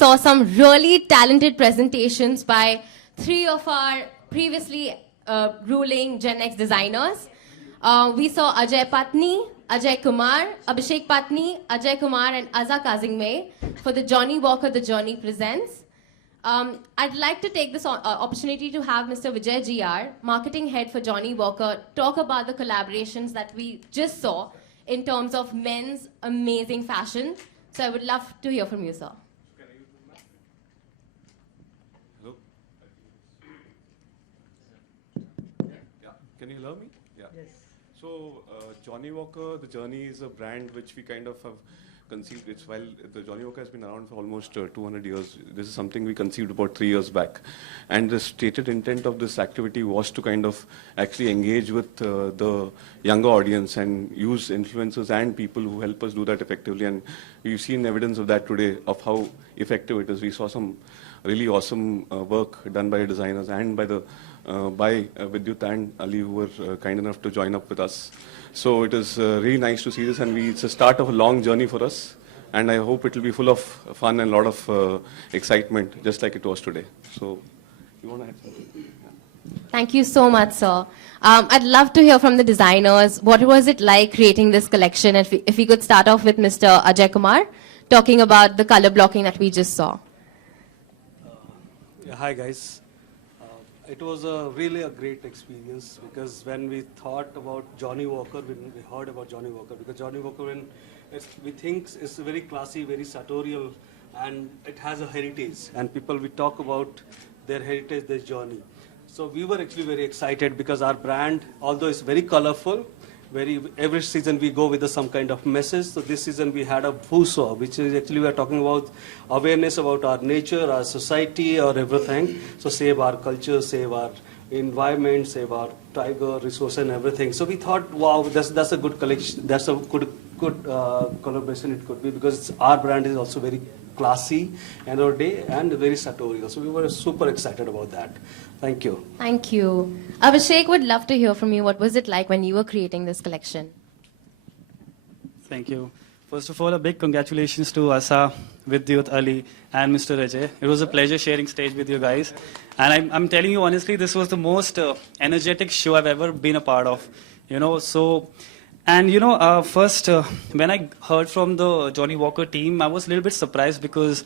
Saw some really talented presentations by 3 of our previously ruling Gen X designers. We saw Ajay Patni, Ajay Kumar, Abhishek Patni, Ajay Kumar, and Aza Kazingme for the Johnny Walker The Journey Presents. I'd like to take this opportunity to have Mr. Vijay GR, marketing head for Johnny Walker, talk about the collaborations that we just saw in terms of men's amazing fashion. So I would love to hear from you, sir. Hello? Yeah. Can you hear me? Yeah. Yes. So Johnny Walker The Journey is a brand which we kind of have conceived. It's while the Johnny Walker has been around for almost 200 years. This is something we conceived about 3 years back. And the stated intent of this activity was to kind of actually engage with the younger audience and use influencers and people who help us do that effectively. And we've seen evidence of that today, of how effective it is. We saw some really awesome work done by designers and by Vidyut and Ali, who were kind enough to join up with us. So it is really nice to see this, and it's a start of a long journey for us, and I hope it will be full of fun and a lot of excitement, just like it was today. So, you want to add something? Yeah. Thank you so much, sir. I'd love to hear from the designers. What was it like creating this collection? If we could start off with Mr. Ajay Kumar, talking about the color blocking that we just saw. Hi, guys. It was really a great experience, because when we thought about Johnny Walker, when we heard about Johnny Walker, because Johnny Walker, we think it's very classy, very sartorial, and it has a heritage. And people, we talk about their heritage, their journey. So we were actually very excited, because our brand, although it's very colorful, every season we go with some kind of message. So this season we had a Fuso, which is actually we are talking about awareness about our nature, our society, or everything. So save our culture, save our environment, save our tiger resource and everything. So we thought, wow, that's a good collection. That's a good collaboration it could be, because our brand is also very classy and very sartorial. So we were super excited about that. Thank you. Thank you. Abhishek, would love to hear from you. What was it like when you were creating this collection? Thank you. First of all, a big congratulations to Asa, Vidyut, Ali, and Mr. Ajay. It was a pleasure sharing stage with you guys. And I'm telling you honestly, this was the most energetic show I've ever been a part of. First, when I heard from the Johnny Walker team, I was a little bit surprised, because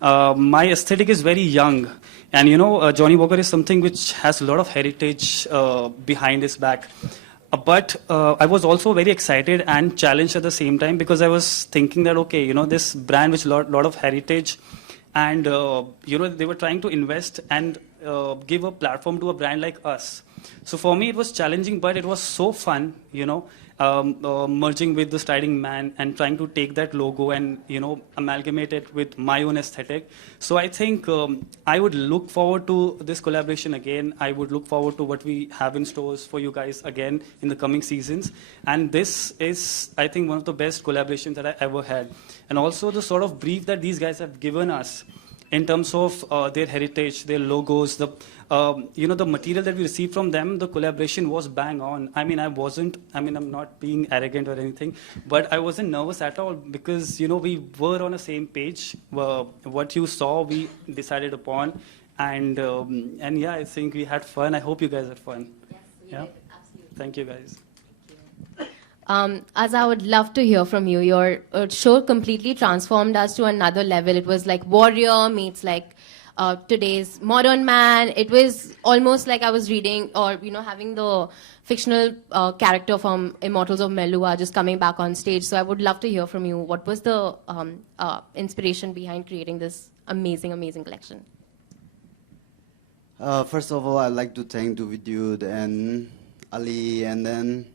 my aesthetic is very young. And Johnny Walker is something which has a lot of heritage behind his back. But I was also very excited and challenged at the same time, because I was thinking that, okay, this brand with a lot of heritage, and they were trying to invest and give a platform to a brand like us. So for me, it was challenging, but it was so fun, merging with the striding man and trying to take that logo and, amalgamate it with my own aesthetic. So I think I would look forward to this collaboration again. I would look forward to what we have in stores for you guys again in the coming seasons. And this is, I think, one of the best collaborations that I ever had. And also the sort of brief that these guys have given us in terms of their heritage, their logos, the material that we received from them, the collaboration was bang on. I'm not being arrogant or anything, but I wasn't nervous at all because, we were on the same page. What you saw, we decided upon. And yeah, I think we had fun. I hope you guys had fun. Yes, we did. Absolutely. Thank you, guys. As I would love to hear from you. Your show completely transformed us to another level. It was like warrior meets like today's modern man. It was almost like I was reading or, having the fictional character from Immortals of Melua just coming back on stage. So I would love to hear from you. What was the inspiration behind creating this amazing, amazing collection? First of all, I'd like to thank to Vidyut and Ali and then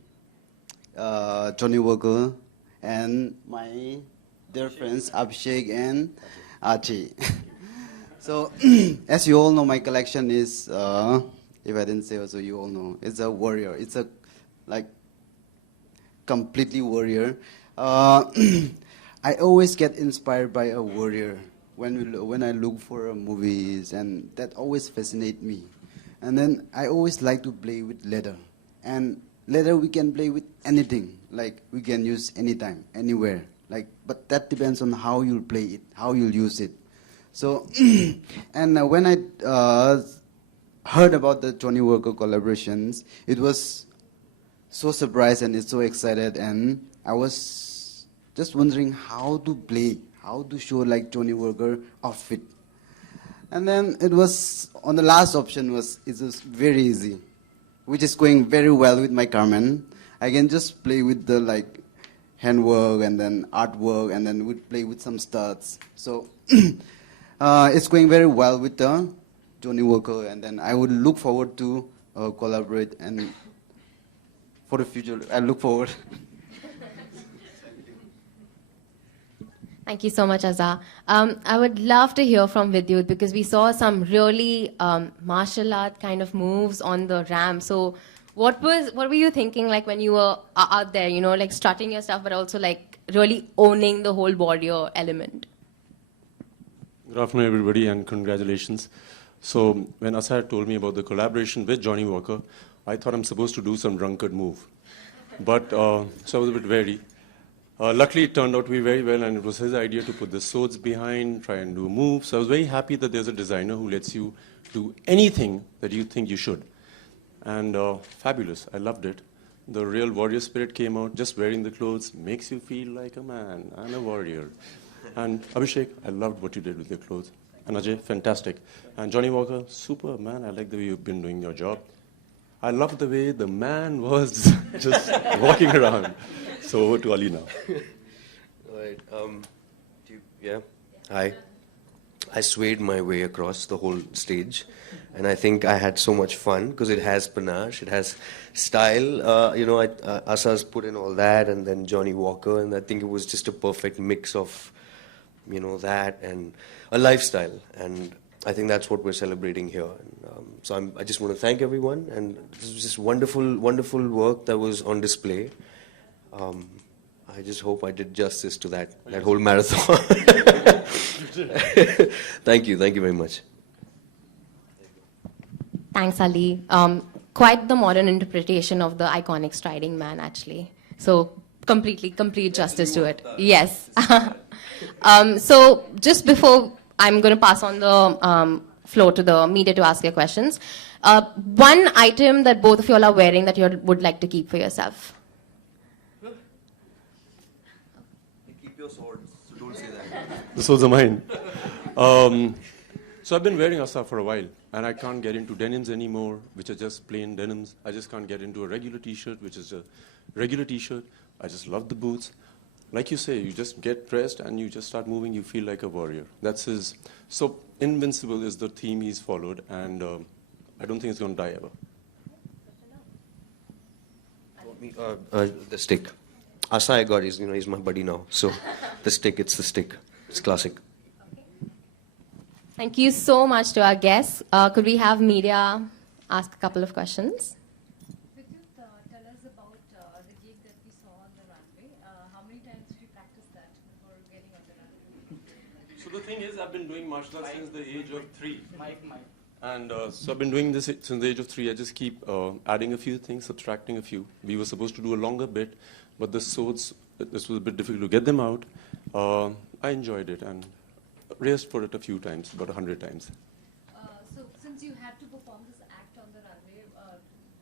Johnny Walker and my dear friends Abhishek and Archie. So, as you all know, my collection is, if I didn't say also, you all know, it's a warrior. It's a, completely warrior. I always get inspired by a warrior when I look for movies, and that always fascinates me. And then I always like to play with leather. And leather we can play with anything, we can use anytime, anywhere. But that depends on how you'll play it, how you'll use it. So, and when I heard about the Johnny Walker collaborations, it was so surprised and it's so excited, and I was just wondering how to play, how to show Johnny Walker outfit. And then it was, on the last option it was very easy, which is going very well with my garment. I can just play with the handwork and then artwork, and then we'd play with some studs. So it's going very well with the Johnny Walker, and then I would look forward to collaborate, and for the future, I look forward. Thank you so much, Azza. I would love to hear from Vidyut because we saw some really martial art kind of moves on the ramp. So what were you thinking when you were out there, strutting your stuff, but also really owning the whole warrior element? Good afternoon, everybody, and congratulations. So when Asa told me about the collaboration with Johnny Walker, I thought I'm supposed to do some drunkard move. But so I was a bit wary. Luckily, it turned out to be very well, and it was his idea to put the swords behind, try and do moves. So I was very happy that there's a designer who lets you do anything that you think you should. And fabulous. I loved it. The real warrior spirit came out. Just wearing the clothes makes you feel like a man and a warrior. And Abhishek, I loved what you did with your clothes. And Ajay, fantastic. And Johnny Walker, super, man. I like the way you've been doing your job. I love the way the man was just walking around. So over to Ali now. All right. Yeah. Hi. I swayed my way across the whole stage, and I think I had so much fun because it has panache, it has style. Asa's put in all that, and then Johnny Walker, and I think it was just a perfect mix of, that and a lifestyle, and I think that's what we're celebrating here. And, so I just want to thank everyone, and this was just wonderful, wonderful work that was on display. I just hope I did justice to that whole marathon. Thank you very much. Thanks, Ali. Quite the modern interpretation of the iconic striding man, actually. So complete justice to it. Yes. So just before I'm going to pass on the floor to the media to ask your questions, one item that both of you all are wearing that you would like to keep for yourself. Keep your swords, so don't say that. The swords are mine. So I've been wearing Asa for a while, and I can't get into denims anymore, which are just plain denims. I just can't get into a regular T-shirt, which is a regular T-shirt. I just love the boots. Like you say, you just get dressed and you just start moving, you feel like a warrior. That's his. So invincible is the theme he's followed, and I don't think it's going to die ever. The stick. Asa I got, he's my buddy now. So the stick, it's the stick. It's classic. Thank you so much to our guests. Could we have media ask a couple of questions? Vidyut, tell us about the gig that we saw on the runway. How many times did you practice that before getting on the runway? So the thing is, I've been doing martial arts since the age of 3. And so I've been doing this since the age of 3. I just keep adding a few things, subtracting a few. We were supposed to do a longer bit, but the swords, this was a bit difficult to get them out. I enjoyed it and raced for it a few times, about 100 times. So since you had to perform this act on the runway,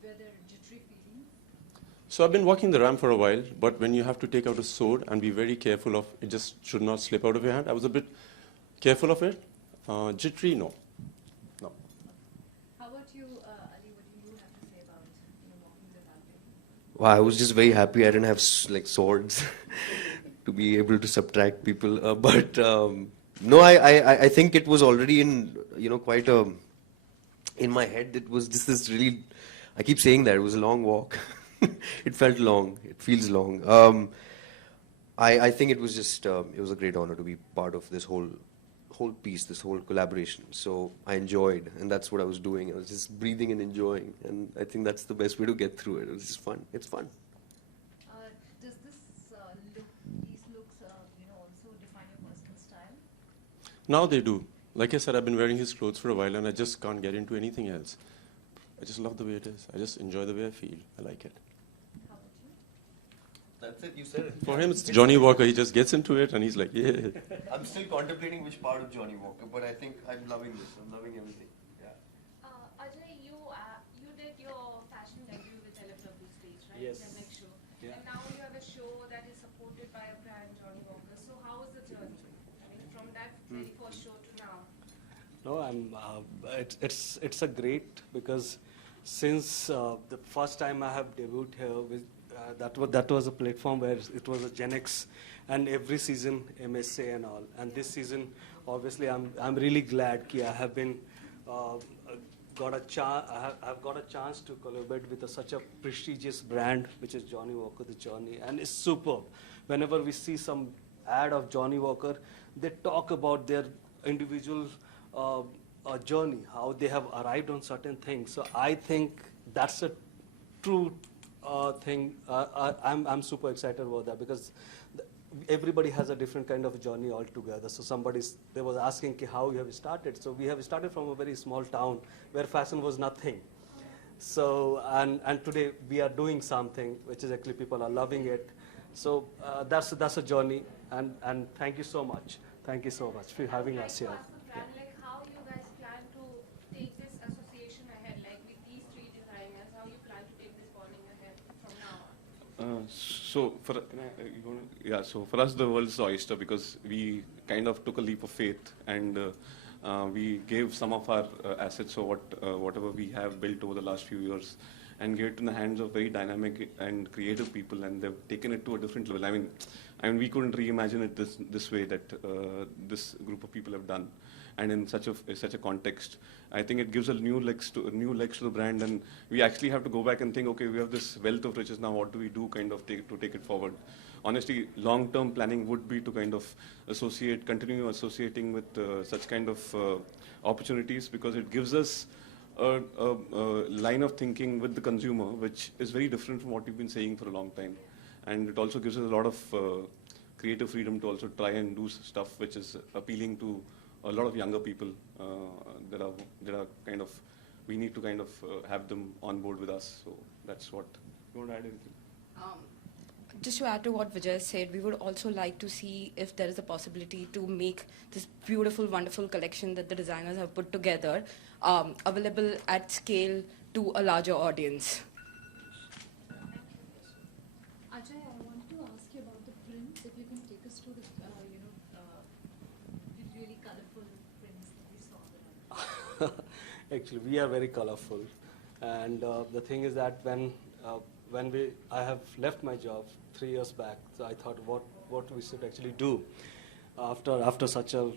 were there jittery feelings? So I've been walking the ramp for a while, but when you have to take out a sword and be very careful of it, just should not slip out of your hand. I was a bit careful of it. Jittery, no. No. How about you, Ali? What do you have to say about walking the runway? Wow, I was just very happy I didn't have like swords to be able to subtract people. But no, I think it was already in, quite a, in my head, it was just this really, I keep saying that, it was a long walk. It felt long, it feels long. I think it was just, it was a great honor to be part of this whole piece, this whole collaboration. So I enjoyed, and that's what I was doing. I was just breathing and enjoying, and I think that's the best way to get through it. It was just fun. It's fun. Does this these looks, also define your personal style? Now they do. Like I said, I've been wearing his clothes for a while, and I just can't get into anything else. I just love the way it is. I just enjoy the way I feel. I like it. How about you? That's it, you said it. For him, it's Johnny Walker. He just gets into it, and he's like, yeah. I'm still contemplating which part of Johnny Walker, but I think I'm loving this. I'm loving everything. Yeah. Ajay, you did your fashion debut with LFW stage, right? Yes. The next show. Yeah. And now you have a show that is supported by a brand, Johnny Walker. So how was the journey? I mean, from that very first show to now. No, it's a great, because since the first time I have debuted here, with, that was a platform where it was a Gen X, and every season MSA and all. And this season, obviously, I'm really glad that I have been I've got a chance to collaborate with such a prestigious brand, which is Johnny Walker, the Journey, and it's superb. Whenever we see some ad of Johnny Walker, they talk about their individual journey, how they have arrived on certain things. So I think that's a true thing. I'm super excited about that, because everybody has a different kind of journey altogether. So they was asking how you have started. So we have started from a very small town where fashion was nothing. So and today we are doing something which is actually people are loving it. So that's a journey, and thank you so much. Thank you so much for having us here. Like how you guys plan to take this association ahead, like with these 3 designers, how you plan to take this bonding ahead from now on? So for us, the world's the oyster, because we kind of took a leap of faith, and we gave some of our assets or whatever we have built over the last few years, and gave it in the hands of very dynamic and creative people, and they've taken it to a different level. I mean, we couldn't reimagine it this way that this group of people have done, and in such a context. I think it gives a new legs to the brand, and we actually have to go back and think, okay, we have this wealth of riches now. What do we do, to take it forward? Honestly, long-term planning would be to kind of continue associating with such kind of opportunities, because it gives us a line of thinking with the consumer, which is very different from what we've been saying for a long time. And it also gives us a lot of creative freedom to also try and do stuff which is appealing to a lot of younger people that are kind of, we need to kind of have them on board with us. So that's what. You want to add anything? Just to add to what Vijay said, we would also like to see if there is a possibility to make this beautiful, wonderful collection that the designers have put together available at scale to a larger audience. Ajay, I want to ask you about the prints. If you can take us through the, really colorful prints that we saw on the Actually, we are very colorful, and the thing is that when I have left my job 3 years back, so I thought what we should actually do after such a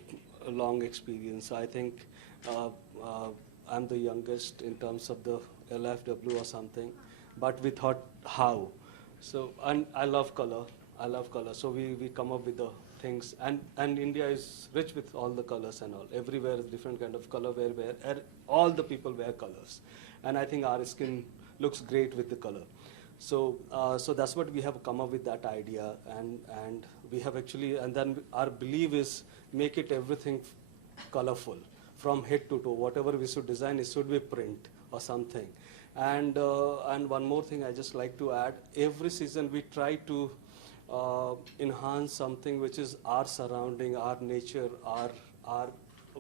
a long experience. I think I'm the youngest in terms of the LFW or something, but we thought how. So, and I love color. I love color. So we come up with the things, and India is rich with all the colors and all. Everywhere is different kind of color where all the people wear colors, and I think our skin looks great with the color. So so that's what we have come up with that idea, and we have actually, and then our belief is make it everything colorful from head to toe. Whatever we should design, it should be print or something. And one more thing I just like to add: every season we try to enhance something which is our surrounding, our nature, our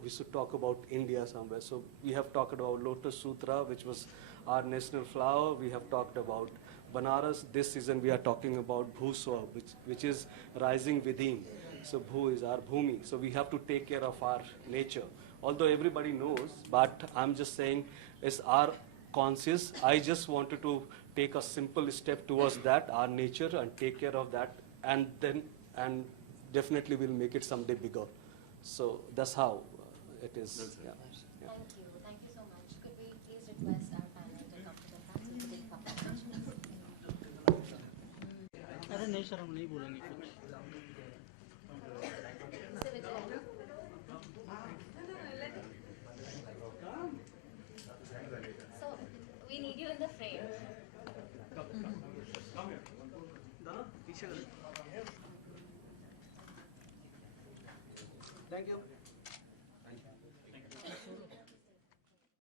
we should talk about India somewhere. So we have talked about Lotus Sutra, which was our national flower. We have talked about Banaras. This season we are talking about Bhuswa, which is rising within. So Bhu is our Bhumi. So we have to take care of our nature. Although everybody knows, but I'm just saying it's our conscious. I just wanted to take a simple step towards that, our nature, and take care of that, and then definitely we'll make it someday bigger. So that's how it is. Yeah. Yeah. Thank you so much. Could we please request our panel to come to the front to take public questions? अरे नहीं sir हम नहीं बोलेंगे कुछ Mr. Vidyut. So we need you in the frame. Thank you.